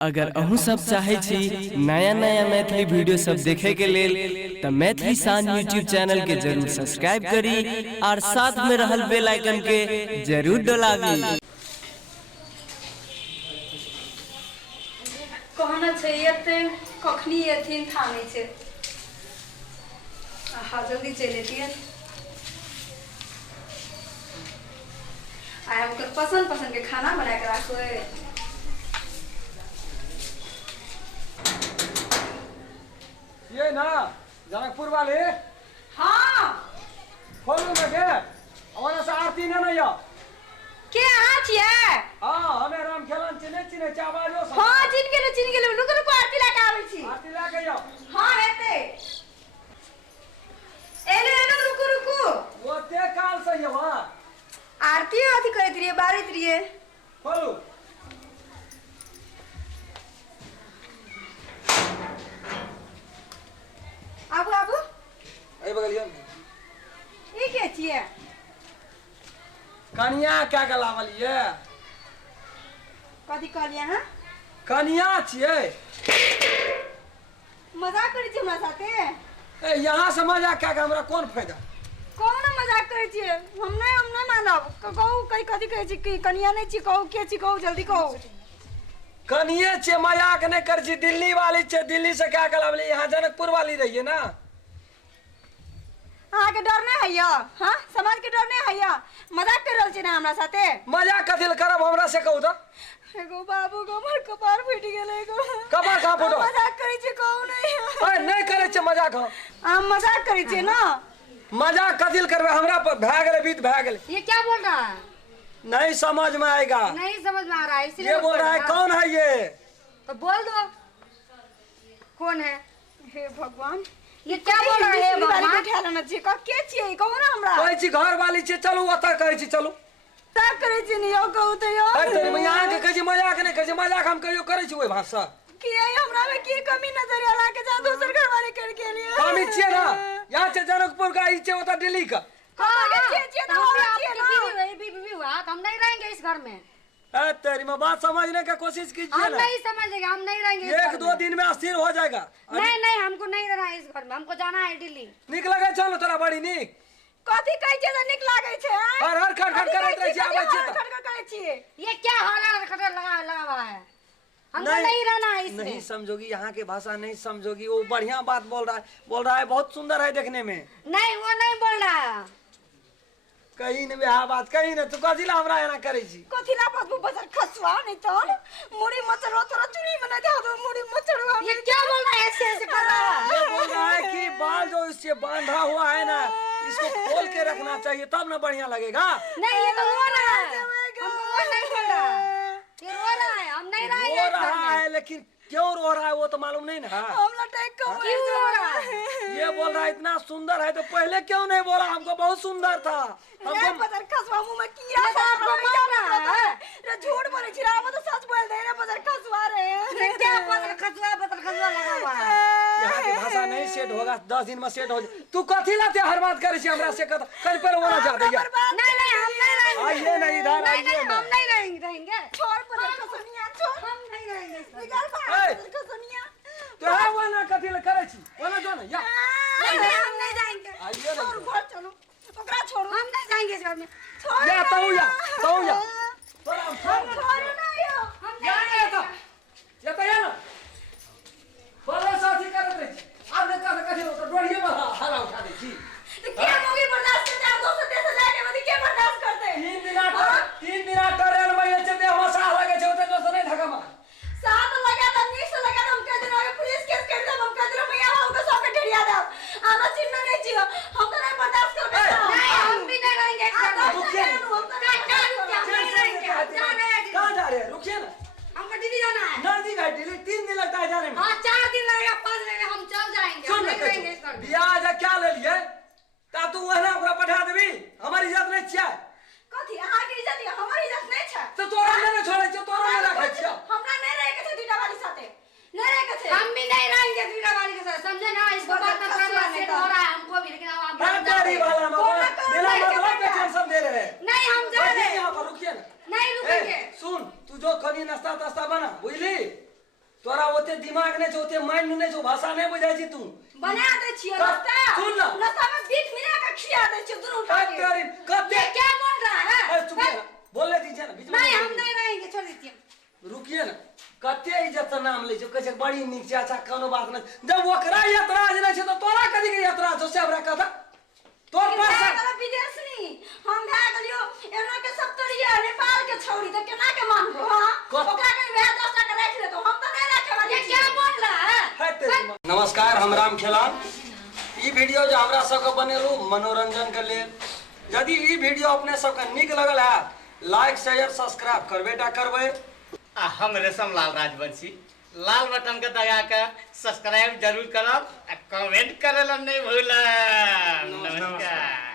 अगर अहू सब चाहे छी नया नया मैथिली वीडियो सब देखे के लेल त मैथिली साँझ यूट्यूब चैनल के जरूर सब्सक्राइब करी और साथ में रहल बेल आइकन के जरूर दबावी। कहना छै एते कखनी एथिन थाने छै हाँ जल्दी चल एतिए आइ हम पसंद पसंद के खाना बना के रखबै। ये ना जनकपुर वाले हाँ खोलू में के ओना से आरती न नया के अहाँ छियै? हां हमे राम खेलन चिने चाबाजो सब हाँ चिन गेलो रुक रुक आरती ला के आबै छी। आरती ला के जाओ हाँ हेते एले रुक ओते काल से ये वा आरती अथी करैत रहिए बारैत रहिए। खोलू आबू आबू ए बगलिया ई के छियै? कनिया क्या के लावल ये कथी कहलियै अहाँ? कनिया छिए मजाक करै छी हमरा साथे? ए यहां से मजाक क्या के हमरा कोन फायदा? कौन मजाक करै छियै? हम नहीं मानब। कहू कथी कहै छी कि कनिया नहीं छी? कहू के छी? कहू जल्दी कहू। कनिए छे मजाक नहीं कर छी। दिल्ली वाली छे दिल्ली से क्या के लावली यहां जनकपुर वाली रहिए ना। अहाँ के डर नहीं हैया? हाँ समाज के डर नहीं हैया? मजाक कर रहल छी ना हमरा साथे? मजाक कथि ल करब हमरा से कहू त? एगो बाबू को हमर कपार फूट गेलै गो। कपार कहां फूटो? मजाक करै छी कहू नहीं। ओए नहीं करे छे मजाक हम। हम मजाक करै छी ना। मजाक कथि ल करबे हमरा पर भए गेलै बीत भए गेलै। ये क्या बोल रहा है? नहीं समझ में आएगा। नहीं समझ में आ रहा है इसलिए ये बोल रहा है कौन है ये? तो बोल दो कौन है। हे भगवान ये क्या बोल रहा है भगवान? बैठा लेना छी के छियै? कहू ना हमरा। कहै छी घर वाली छे चलू ओतऽ कहै छी चलू। मजाक करै छी नहीं कहू त यो। अरे तेरी मैं यहां के कहै छी मजाक नहीं कहै छी मजाक हम कहियो करै छी ओइ भाषा। कि हमरा में की कमी नजर आला के जा दोसर घर वाले कर के लिए। कमी छिए ना यहां से जनकपुर का ई छे ओतऽ दिल्ली का। बीवी हुआ तो हम नहीं रहेंगे इस घर में। अरे तेरी मैं बात समझने का कोशिश कीजिए हम ना। नहीं समझेंगे, हम नहीं रहेंगे इस घर एक दो में। दिन में अस्थिर हो जाएगा। नहीं हमको नहीं रहना है इस घर में, हमको जाना है दिल्ली। निक लगे चलो तोरा बड़ी निक। कथी कहै छै त नीक लागै छै? हर खट करैत रहै छी आबै छी त। खट करै छियै। ये क्या हरा खटर लगा हुआ है? हमको नहीं, नहीं रहना है इसमें। नहीं समझोगी यहाँ की भाषा नहीं समझोगी। वो बढ़िया बात बोल रहा है बहुत सुंदर है देखने में। नहीं वो नहीं बोल रहा है। कहीं ने बेहा बात कहीं ने तू कथी ला हमरा एना करै छी? कथी ला बदबू बजर खसवा नहीं तो मुड़ी मचरो तोरा चुनी बना दे दो मुड़ी मचरो। ये क्या बोल रहा है? ऐसे कर रहा है। ये बोल रहा है कि बाल जो इससे बांधा हुआ है ना इसको खोल के रखना चाहिए तब ना बढ़िया लगेगा। नहीं ये तो रो रहा है। हम वो नहीं बोल रहा है। ये रो रहा है, हम नहीं रहेंगे रो इस घर रहा में। है लेकिन क्यों रो रहा है वो तो मालूम नहीं ना। हम लटक को क्यों रो रहा है? ये बोल रहा है इतना सुंदर है तो पहले क्यों नहीं बोला? हमको बहुत सुंदर था। नहीं हमको बजर खसवा मुंह में किया ये तो आपको मार रहा है। रे झूठ बोले छी राम तो सच बोल दे रे बजर खसवा रे। ये क्या पत्थर खसुआ लगा हुआ है? यहाँ की भाषा नहीं सेट होगा 10 दिन में सेट हो जाए। तू कथी लाते हर बात करे छी हमरा से कहीं पर होना चाहते हैं। नहीं हम नहीं रहेंगे। आइए ना इधर नहीं आइए ना। हम नहीं रहेंगे। छोड़ बजर खसनिया छोड़। हम नहीं रहेंगे इस घर में। निकाल ए! बजर खसनिया। तो है वाला कथी ला करे छी? वाला जो ना या नहीं हम नहीं जाएंगे। आइए ना। छोड़ घर चलो ओकरा छोड़ो। हम नहीं जाएंगे इस घर में। छोड़ या तऊ या थोड़ा छोड़ ना यो। हम या नहीं या तो या तो या ना बोले साथी करत रही छी। अब ने कथी तो डोरिये में हाला उठा दे छी। तो क्या मोगी बर्दाश्त करते हैं? दोस्त देश जाके मत क्या बर्दाश्त करते? 3 दिन ट्रेन में ये चलते हम साह लगे छै ओते तो नहीं धक्का मार। साथ लगा दम नीस लगा दम कह दिन आगे पुलिस केस कर दम हम कह दिन भैया हमको सब के ढेरिया दम हमरा चिन्ह नहीं जियो हम तो नहीं बर्दाश्त कर पाएंगे। नहीं हम भी नहीं रहेंगे इस घर में। रुकिए ना। हम नहीं रहेंगे। जाना है दिल्ली। कहाँ जा रहे हैं? रुकिए ना। हमको दिल्ली जाना है। नजदीक है दिल्ली 3 दिन लगता है जाने में। हाँ 4 दिन लगेगा 5 लगेगा हम चल जाएंगे। हम सुन नहीं रहेंगे इस घर में। ब्याज क्या ले लिए ता तू वहना ओकरा पठा देबी हमारी इज्जत नहीं छै। कथी अहाँ के इज्जत है हमारी इज्जत नहीं छै। तो तोरा नहीं छोड़े छ तोरा नहीं रखे छ। हमरा नहीं रहे के छै दीटा वाली साथे नहीं रहे के छै। हम भी नहीं रहेंगे दूसरा वाली के साथ समझे ना। इसको बात में प्रॉब्लम सेट हो रहा है हमको भी लेकिन अब है हम तेरी वाला में बिना मतलब के टेंशन दे रहे हैं। नहीं हम जा रहे हैं। यहाँ पर रुकिए ना। नहीं रुकेंगे। सुन तू जो कभी नाश्ता तास्ता बना बुझली ओते दिमाग नहीं छो, ओते माइंड नहीं छो, भाषा नहीं बुझाई छी तू। बना दे छियो का- नाश्ता। सुन ना। नाश्ता में बीफ मिला के खिला दे छियो दोनों उठा के। तेरी कते ये क्या बोल रहा है? चुप रह, बोलने दीजिए ना, बीच में नहीं बोलने हम नहीं रहेंगे, छोड़ दीजिए। दीजिए। रुकिए ना, कते इज्जत से नाम ले छो, कहे बड़ी नीक छै, अच्छा कोनो बात नहीं। जब ओकरा ऐतराज नहीं छै तो तोरा कथी के ऐतराज हो से हमरा कथा? तोर पास भाग विदेश नहीं, हम भाग लियो एना के सब तोड़िए नेपाल के छौरी तो केना के मानबो? हां ओकरा के वह 10 टका रख ले तो हम तो नहीं रखे वाली। ये क्या बोल रहा है? नमस्कार, हम राम खेलान। ई वीडियो जो हमरा सबके बनेलू मनोरंजन के लिए, यदि ई वीडियो अपने सबके नीक लगल है, लाइक शेयर सब्सक्राइब करबेटा करबे। हम रेशम लाल राजवंशी, लाल बटन के दबा के सब्सक्राइब जरूर करब, कमेंट करे ला नहीं भूलब। नमस्कार।